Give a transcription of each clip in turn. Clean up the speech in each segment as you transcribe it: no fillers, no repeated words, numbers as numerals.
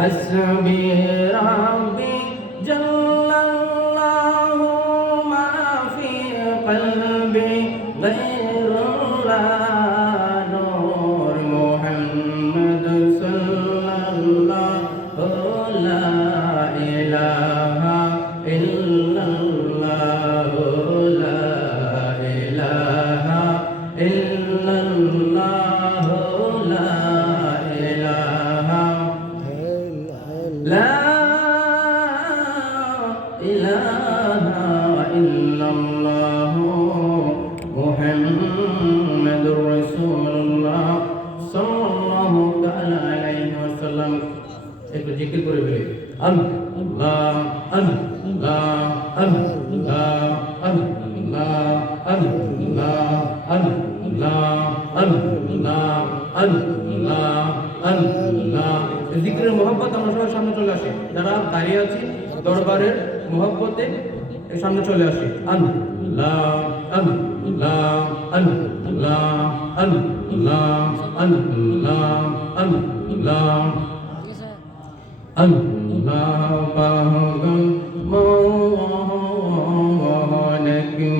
حسبي ربي جل الله ما في قلبي غير الله نور محمد صلى الله لا إله إلا الله لا إله إلا الله لا إله لا إله إلا الله محمد رسول الله صلى الله تعالى عليه وسلم একটু জিকির করে বলি আল্লাহ আল্লাহ আল্লাহ আল্লাহ আল্লাহ আল্লাহ আল্লাহ আল্লাহ আল্লাহ জিকিরের মোহাব্বত আমরা সবাই সামনে চলে আসি যারা দাঁড়িয়ে আছি দরবারের মোহাব্বতে সামনে চলে আসি আল্লাহ আল্লাহ আল্লাহ আল্লাহ আল্লাহ আল্লাহ আল্লাহ পাগল মোহনক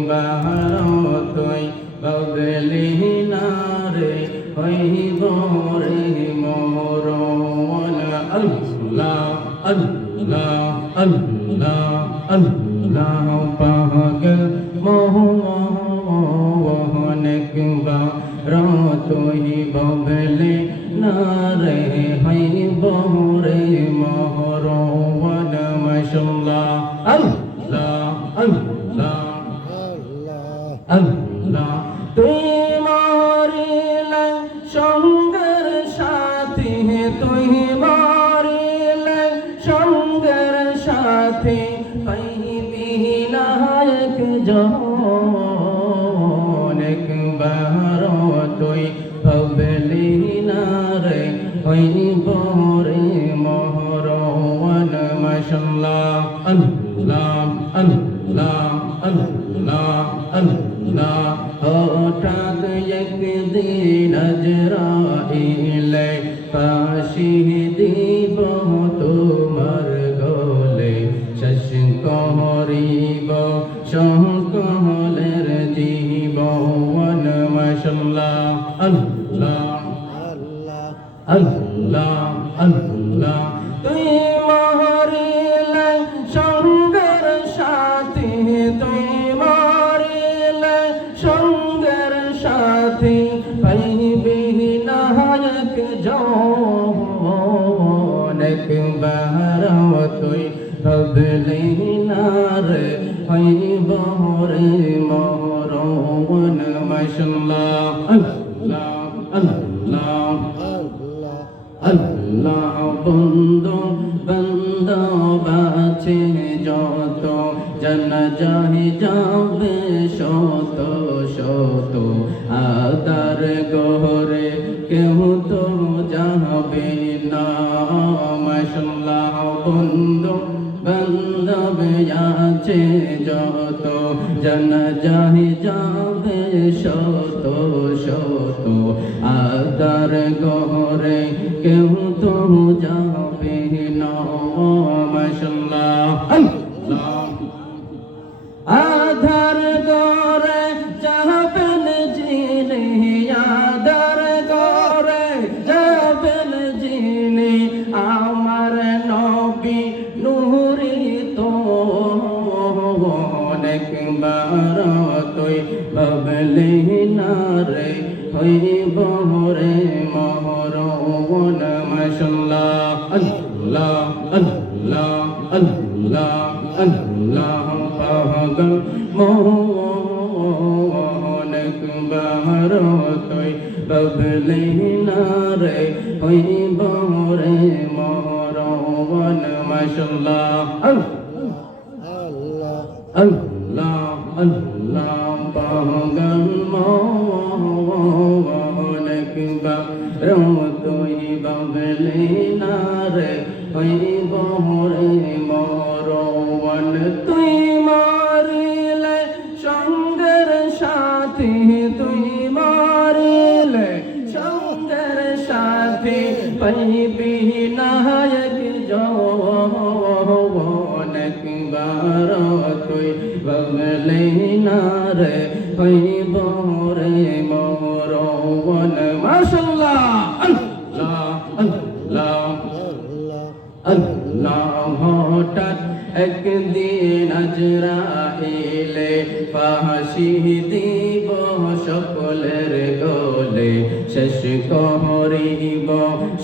বাহারতই বদলি না রে হইব রে মোরন আল্লাহ আল্লাহ আল্লাহ আল্লাহ পাগল মোহনক বাহারতই বদলি না রে হইব রে মোরন মাশাআল্লাহ আল্লাহ আল্লাহ আল্লাহ তুই মরিলে সঙ্গের সাথী তুই মরিলে সঙ্গের সাথী পাইবি নায়ক জনক বাহার তুই ভবলি না রে হইব রে মোহরওয়ান মাশাআল্লাহ আল্লাহ আল্লাহ আল্লাহ আল্লাহ হঠাৎ একদিন আজরাইলে ফাঁসি দিব তোমার গলে শশ করিব সকলের জীবন মাশাআল্লাহ আল্লাহ আল্লাহ আল্লাহ তুই মরিলে সঙ্গের সাথী তুই মরিলে সঙ্গের সাথী পাইবি নায়ক জনক বাহার তুই বদলি না রে হইব রে মোরওয়ান মাশাআল্লাহ আল্লাহ আল্লাহ আল্লাহ বন্ধু বান্ধব আছে যত জানা যাহি যাবে শত শত আদার গহরে কেউ তো যাবে না মাশাআল্লাহ বন্ধু বান্ধব আছে যত জানা যাহি যাবে শত শত আদার গহরে কেউ তো যাবে না মাশাআল্লাহ আল্লাহ আধার গরে যাবেন যিনি আধার গরে যাবেন যিনি আমার নবী নূরি তো অনেকবার তুই বদলি না রে হইব রে মোহরওয়ান মাশাআল্লাহ আল্লাহ আল্লাহ আল্লাহ আল্লাহ পাগল মোহনক বাহার তুই বদলি না রে হইব রে মোহরওয়ান মাশাআল্লাহ আল্লাহ আল্লাহ আল্লাহ পাগল মোহনক বাহার তুই বদলি না রে হইব রে মোরওয়ান তুই মারিলে সঙ্গের সাথী তুই মারিলে সঙ্গের সাথী পাইবি নায়ক বাবলে নারে হইব রে মরণ মাশাআল্লাহ আল্লাহ আল্লাহ আল্লাহ হঠাৎ একদিন আজরাইলে ফাঁসি দিব সকলের গলে শেষ করিব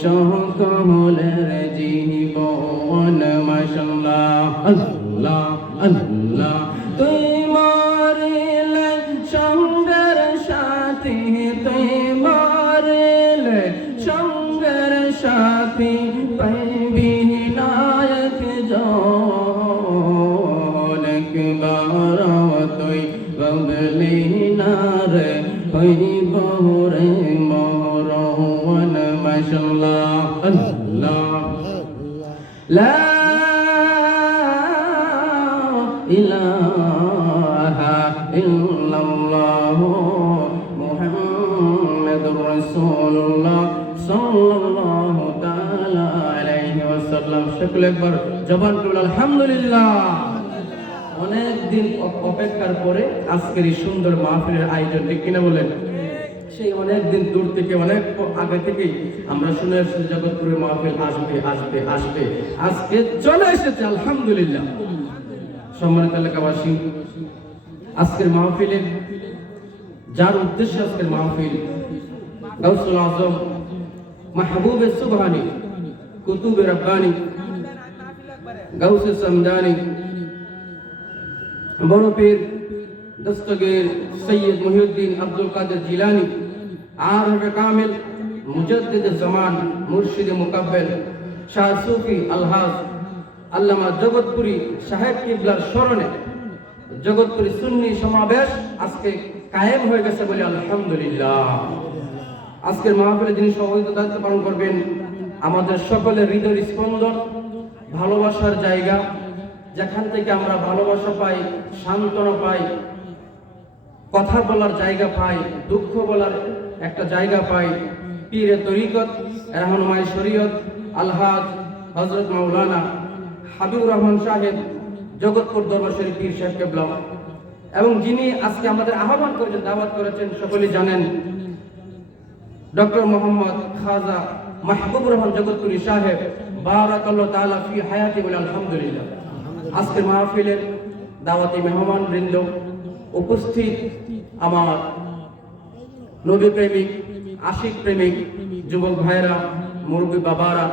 সকলের জীবন মাশাআল্লাহ আল্লাহ আল্লাহ তুই মরিলে সঙ্গের সাথী তুই মরিলে সঙ্গের সাথী পাইবি নায়ক জন একবার তুই বাবলি নারে হইব রে মরণ মাশাআল্লাহ আল্লাহ লা ইলাহা ইল্লাল্লাহ মুহাম্মাদুর রাসূলুল্লাহ সাল্লাল্লাহু তাআলা আলাইহি ওয়াসাল্লাম সকলে একবার জবান তুলে আলহামদুলিল্লাহ। অনেক দিন অপেক্ষার পরে আজকের এই সুন্দর মাহফিলের আয়োজন, ঠিক কিনা বলেন? সেই অনেক দিন দূর থেকে অনেক আগে থেকেই আমরা শুনে আসছি জগৎপুরের মাহফিল আসবে আসবে আসবে, আজকে চলে এসেছে আলহামদুলিল্লাহ। সম্মানিত এলাকাবাসী, আজকের মাহফিলে যার উদ্দেশ্যে আজকের মাহফিল, গাউসুল আজম মাহবুবে সুবহানি কুতুবে রব্বানি গাউসে সমদানি বড় পীর দস্তগীর সৈয়দ মুহিউদ্দিন আব্দুল কাদের জিলানী আরফ কামিল মুজাদ্দিদ জামান মুর্শিদ মুকাব্বিল শাহ সুফি আলহাজ আল্লামা জগৎপুরি সাহেব কিবলার স্মরণে জগৎপুরি সুন্নি সমাবেশ আজকে কায়েম হয়ে গেছে বলে আলহামদুলিল্লাহ। আজকের মাহফিলে যিনি সভাপতিত্ব দায়িত্ব পালন করবেন, আমাদের সকলের হৃদয়ের স্পন্দন, ভালোবাসার জায়গা, যেখান থেকে আমরা ভালোবাসা পাই, সান্ত্বনা পাই, কথা বলার জায়গা পাই, দুঃখ বলার একটা জায়গা পাই, পীরে তরিকত রহনুমাই শরীয়ত আলহাজ হযরত মাওলানা হাবিবুর রহমান সাহেব জগৎপুর দরবার শরীফ পীর সাহেব কেবলা, এবং যিনি আজকে আমাদের আহ্বান করেছেন, দাওয়াত করেছেন, সকলেই জানেন, ডক্টর মোহাম্মদ খাজা মাহবুবুর রহমান জগৎপুরি সাহেব বারাকাল্লাহু তাআলা ফি হায়াতি ওয়া আলহামদুলিল্লাহ। আজকের মাহফিলের দাওয়াতি মেহমান বৃন্দ, উপস্থিত আমার নবী প্রেমিক, আশিক প্রেমিক যুবক ভাইরা, মুরব্বী বাবারা,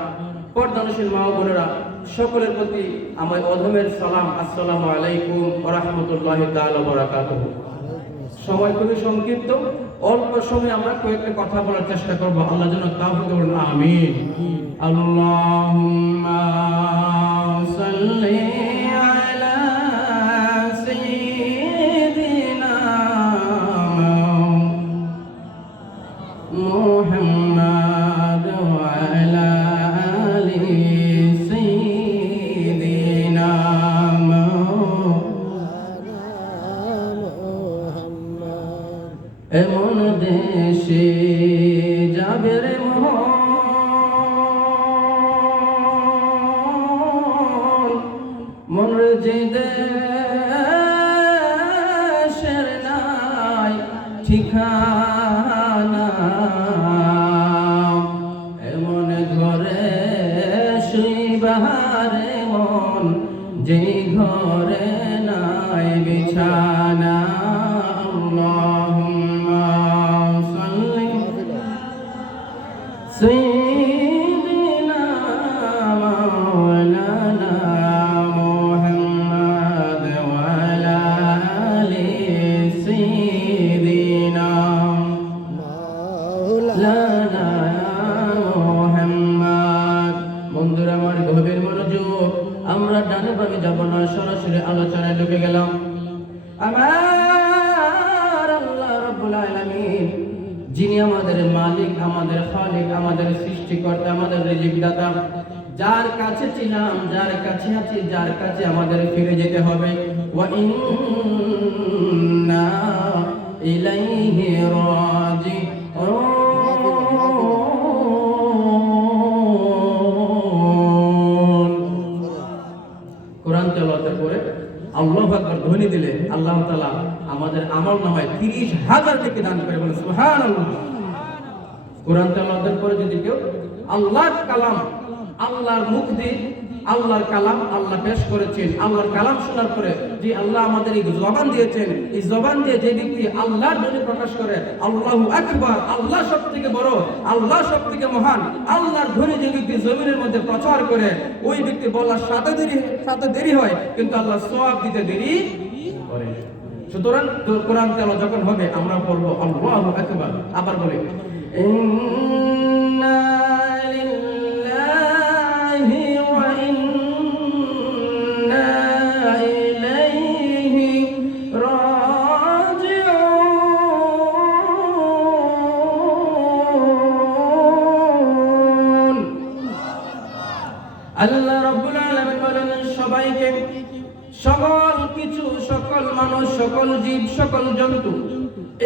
পর্দানশীল মা বোনেরা, সকলের প্রতি আমার অধমের সালাম, আসসালামু আলাইকুম ওয়া রাহমাতুল্লাহি তাআলা ওয়া বারাকাতুহু। সময় খুবই সংক্ষিপ্ত, অল্প সময়ে আমরা কয়েকটা কথা বলার চেষ্টা করব। আল্লাহ যেন তাওফিক দেন, আমিন। আল্লাহুম্মা সাল্লি আলা সাইয়্যিদিনা মুহাম্মাদ ওয়া আলা আলি সাইয়্যিদিনা এমন দেশে যাবে রে মন যে দেশের নাই ঠিকানা, এমন ঘরে শুইবারে মন যে ঘরে নাই বিছানা। سيدنا مولانا محمد وعلى آل سيدنا مولانا محمد। বন্ধুরা আমার গভীর মনোযোগ, আমরা ডানে বামে যাব না, সরাসরি আলোচনায় ঢুকে গেলাম। আমার আল্লাহ রাব্বুল আলামিন, যিনি আমাদের মালিক, আমাদের খালিক, আমাদের সৃষ্টিকর্তা, আমাদের রিজিক দাতা, যার কাছে ছিলাম, যার কাছে আছি, যার কাছে আমাদের ফিরে যেতে হবে। ওয়া ইন্না ইলাইহি রাজিউন। কোরআন তেলাওয়াত করে আল্লাহু আকবার ধ্বনি দিলে আল্লাহ তাআলা আমাদের আমল নামায় 30,000 নেকি দান করে, বলে সুবহানাল্লাহ। কোরআন তেলাওয়াতের পরে যদি কেউ আল্লাহর কালাম, আল্লাহর মুখ দিয়ে আল্লাহর কালাম আল্লাহ পেশ করেছেন, আল্লাহর কালাম শোনার পরে যে আল্লাহ আমাদের এই জবান দিয়েছেন, এই জবান দিয়ে যে ব্যক্তি আল্লাহর ধ্বনি প্রকাশ করে, আল্লাহু আকবার, আল্লাহ সবথেকে বড়, আল্লাহ সবথেকে মহান, আল্লাহর ধ্বনি যে ব্যক্তি জমিনের মধ্যে প্রচার করে, ওই ব্যক্তি বলার সাথে দেরি হয়, কিন্তু আল্লাহ সওয়াব দিতে দেরি করে। সুতরাং কোরআন তেলাওয়াত যখন হবে আমরা পড়বো আল্লাহু আকবার, আবার বলি ইন্না লিল্লাহি ওয়া ইন্না ইলাইহি রাজিউন। আল্লাহ রাব্বুল আলামিন বলেন সবাইকে, সকল কিছু, সকল মানুষ, সকল জীব, সকল জন্তু,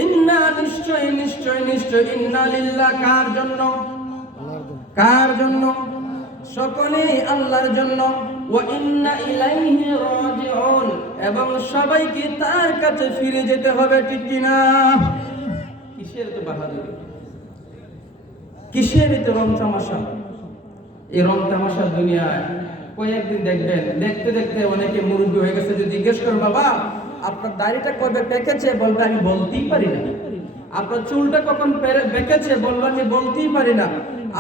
ইন্না নিশ্চয় নিশ্চয় নিশ্চয়, ইন্না লিল্লাহ কার জন্য? কার জন্য? সকলেই আল্লাহর জন্য। ওয়া ইন্না ইলাইহি রাজিউন, এবং সবাইকে তার কাছে ফিরে যেতে হবে, ঠিক কি না? কিসের তো বাহাদুরি, কিসের তো রং তামাশা? এই রং তামাশা দুনিয়ায় কয়েকদিন দেখবেন, দেখতে দেখতে অনেকে মুরব্বী হয়ে গেছে। যদি জিজ্ঞেস করেন বাবা আপনার দাড়িটা কবে পেকেছে, বলবে আমি বলতেই পারি না। আপনার চুলটা কখন পেকেছে, বলবে আমি বলতেই পারি না।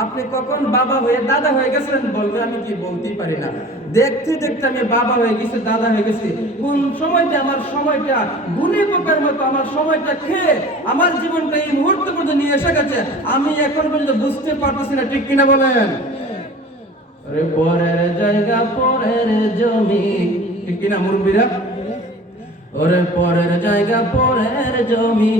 আপনি কখন বাবা হয়ে দাদা হয়ে গেছেন, বলবে আমি কি বলতেই পারি না। দেখতে দেখতে আমি বাবা হয়ে গেছি, দাদা হয়ে গেছি। কোন সময়তে আমার সময়টা গুণী পোকার মতো আমার সময়টা খেয়ে আমার জীবনটা এই মুহূর্তে পর্যন্ত নিয়ে এসে গেছে, আমি এখন পর্যন্ত বুঝতে পারতেছি না, ঠিক কিনা বলেন? পরের জায়গা পরের জমি, ঠিক কিনা মুরব্বীরা? ওরে পরের জায়গা পরের জমি,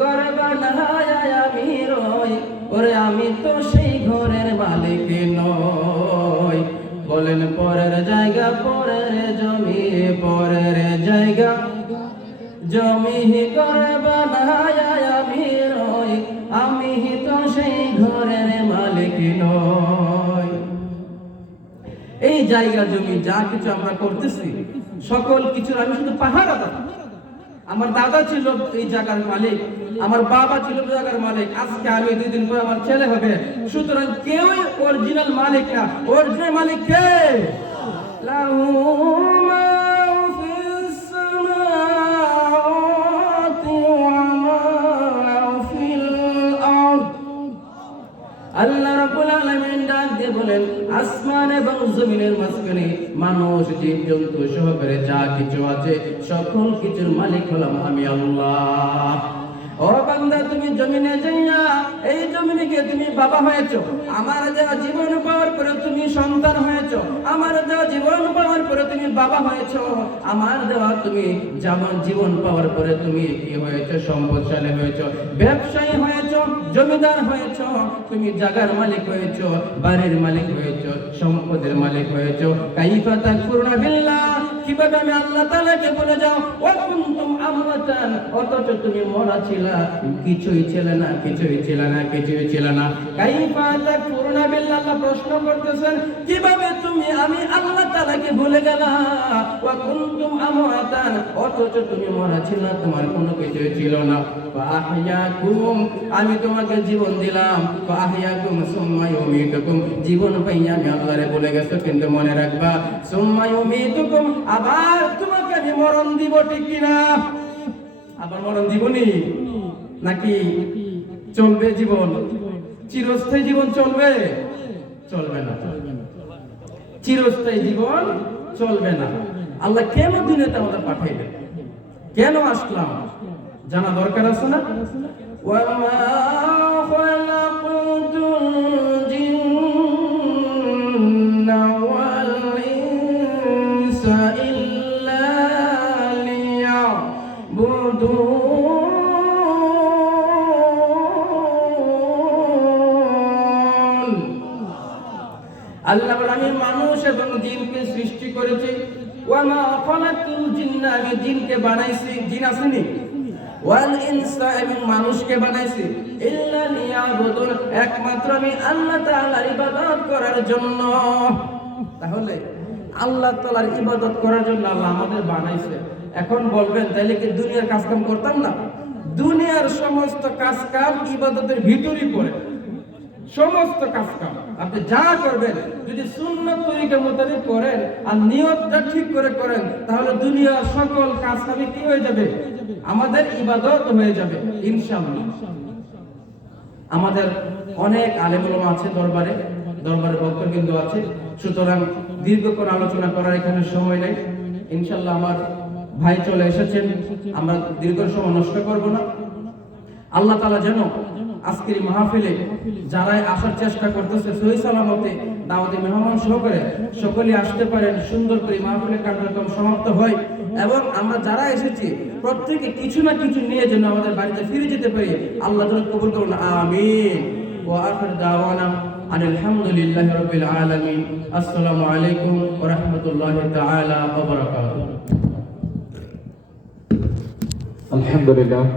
ঘর বানায় আমি রই, ওরে আমি তো সেই ঘরের মালিক নই। বলেন পরের জায়গা পরের জমি, পরের জায়গা জমি, ঘর বানায় আমি রই, আমি তো সেই ঘরের মালিক নই। এই জায়গা জমি যা কিছু আমরা করতেছি, সকল কিছুর আমি শুধু পাহারাদার। আমার দাদা ছিল এই জায়গার মালিক, আমার বাবা ছিল এই জায়গার মালিক, আজকে আমি 2 দিন পরে আমার ছেলে হবে। সুতরাং কেউ অরিজিনাল মালিক না। অরিজিনাল মালিক কে? লাহু মা ফিস সামাওয়াতি ওয়া মা ফিল আরদ। আল্লাহ রাব্বুল আলামিন ডাক দিয়ে বলেন, আসমান এবং জমিনের মাঝখানে মানুষ, জীবজন্তু সহকারে যা কিছু আছে সকল কিছুর মালিক হলাম আমি আল্লাহ। ও বান্দা, তুমি জমিনে যাইয়া এই জমিনে তুমি বাবা হয়েছো, আমার দেওয়া জীবন পাওয়ার পরে তুমি সন্তান হয়েছো, আমার দেওয়া জীবন পাওয়ার পরে তুমি বাবা হয়েছো, আমার দেওয়া তুমি যেমন জীবন পাওয়ার পরে তুমি কি হয়েছো? সম্পদশালী হয়েছো, ব্যবসায়ী হয়েছো, জমিদার হয়েছো, তুমি জায়গার মালিক হয়েছো, বাড়ির মালিক হয়েছো, সম্পদের মালিক হয়েছো। কাইফা তাকফুরুনা বিল্লাহ, কিভাবে আমি আল্লাহ তাআলাকে বলে যাও ওয়া কুনতুম আমওয়াতান, অথচ তুমি মরা ছিলা, কিছুই ছিল না, কিছুই ছিল না, কিছুই ছিল না। কাইফা তাকফুরুনা বিল্লাহ, আল্লাহ প্রশ্ন করতেছেন কিভাবে তুমি আমি আল্লাহ তাআলাকে ভুলে গেলা? ওয়া কুনতুম আমওয়াতান, অথচ তুমি মরা ছিলা, তোমার কোনো কিছুই ছিল না। ওয়া আহইয়াকুম, আমি তোমাকে জীবন দিলাম। ওয়া আহইয়াকুম সুম্মা ইউমীতুকুম, জীবন পাইয়া আমি আল্লাহরে ভুলে গেছো, কিন্তু মনে রাখবা সুম্মা ইউমীতুকুম, আবার তোমাকে আমি মরণ দিব, ঠিক কিনা? আবার মরণ দিবনি নাকি চলবে জীবন? চিরস্থায়ী জীবন চলবে? চলবে না। চিরস্থায়ী জীবন চলবে না। আল্লাহ কেন দুনিয়াতে আমাদের পাঠাইবে, কেন আসলাম জানা দরকার আছে না? ওয়া মা খালাকুতুল জিন্না ওয়াল ইনসা ইল্লা লিয়াবুদুন। আল্লাহ বলেন আমি মানুষ এবং জিনকে সৃষ্টি করেছি। ওয়া মা খালাকুল জিন্না, আমি জিনকে বানাইছি, জিন আসেনি, ওয়াল ইনসা, এবং মানুষকে বানাইছি, ইল্লা লিয়াবুদুন, একমাত্র আমি আল্লাহ তাআলার ইবাদত করার জন্য। তাহলে আল্লাহ তাআলার ইবাদত করার জন্য আল্লাহ আমাদের বানাইছে। এখন বলবেন তাইলে কি দুনিয়ার কাজ কাম করতাম না? দুনিয়ার সমস্ত কাজ কাম ইবাদতের ভিতরই পড়ে। সমস্ত কাজ কাম আপনি যা করবেন যদি সুন্নাত তরিকা মোতাবেক করেন আর নিয়তটা ঠিক করে করেন, তাহলে দুনিয়ার সকল কাজ কামই কি হয়ে যাবে? আমাদের ইবাদত হয়ে যাবে ইনশাআল্লাহ। আমাদের অনেক আলেম ওলামা আছে দরবারে বক্তব্য আছে, সুতরাং দীর্ঘক্ষণ আলোচনা করার এখানে সময় নেই। ইনশাআল্লাহ আমার ভাই চলে এসেছেন, আমরা দীর্ঘ সময় নষ্ট করব না। আল্লাহ তাআলা যেন আজকের মাহফিলে যারাই আসার চেষ্টা করতেছে সহি সালামতে দাওয়াতি মেহমান সহকারে সকলেই আসতে পারেন, সুন্দর করে মাহফিলের কার্যক্রম সমাপ্ত হয় এবং আমরা যারা এসেছি প্রত্যেকে কিছু না কিছু নিয়ে যেন আমাদের বাড়িতে ফিরে যেতে পারি। আল্লাহ যেন কবুল করুন, আমিন। ওয়া আখির দাওয়ানা আলহামদুলিল্লাহি রাব্বিল আলামিন। আসসালামু আলাইকুম ওয়া রাহমাতুল্লাহি তাআলা ওয়া বারাকাতুহু। আলহামদুলিল্লাহ।